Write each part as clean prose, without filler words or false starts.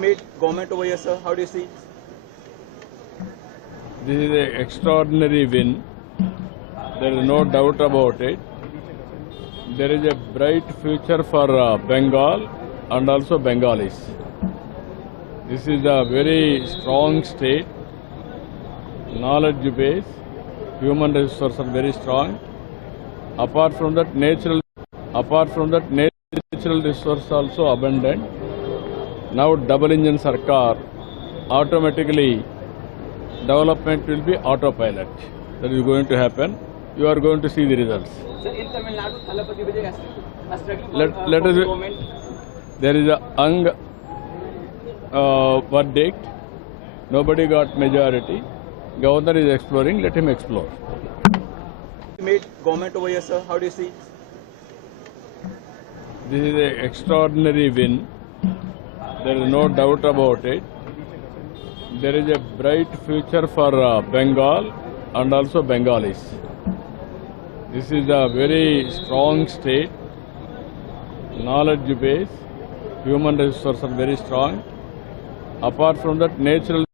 made government over here, sir? How do you see? This is an extraordinary win. There is no doubt about it. There is a bright future for Bengal and also Bengalis. This is a very strong state, knowledge base, human resources are very strong. Apart from that, natural resources also abundant. Now double engine Sarkar, automatically development will be autopilot. That is going to happen. You are going to see the results. Sir, in Tamil Nadu, Thalapathy Vijay has struggling Let us. government. There is a verdict. Nobody got majority. Governor is exploring. Let him explore. Made government over here, sir? How do you see? This is an extraordinary win. There is no doubt about it. There is a bright future for Bengal and also Bengalis. This is a very strong state, knowledge base, human resources are very strong. Apart from that, natural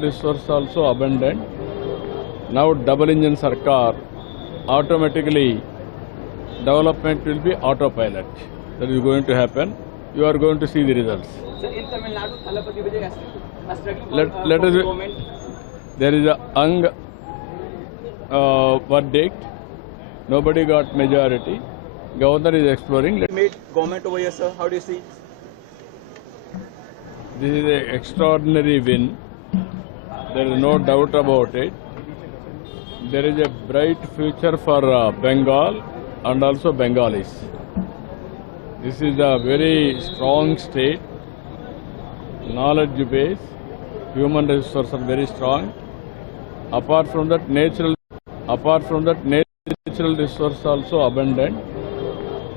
resources also abundant. Now double engine Sarkar, automatically development will be autopilot. That is going to happen. You are going to see the results. Sir, in Tamil Nadu, Thalapathy Vijay has struggling Let us. government. There is a verdict. Nobody got majority. Governor is exploring. Made government over here, sir? How do you see? This is an extraordinary win. There is no doubt about it. There is a bright future for Bengal and also Bengalis. This is a very strong state, knowledge base, human resources are very strong. Apart from that, natural resources also abundant.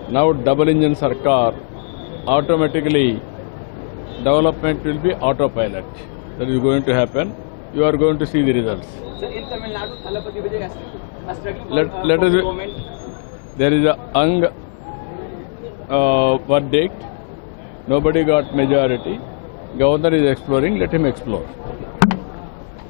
Now double engine Sarkar, automatically development will be autopilot. That is going to happen. You are going to see the results. Sir, in Tamil Nadu, Thalapathy Vijay has struggling Let us. government. There is a verdict. Nobody got majority. Governor is exploring. Let him explore.